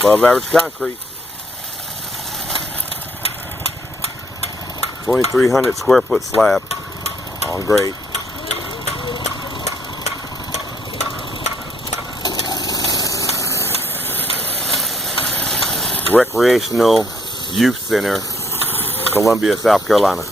Above average concrete. 2,300 square foot slab on grade. Recreational Youth Center, Columbia, South Carolina.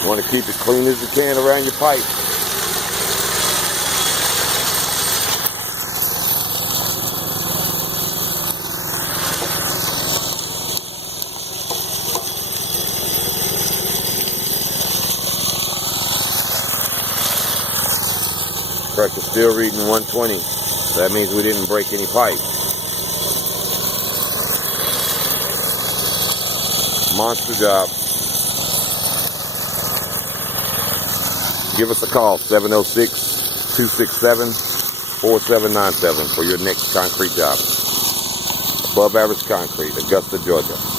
You want to keep it clean as you can around your pipe. Pressure's still reading 120. So that means we didn't break any pipe. Monster job. Give us a call, 706-267-4797 for your next concrete job. Above average concrete, Augusta, Georgia.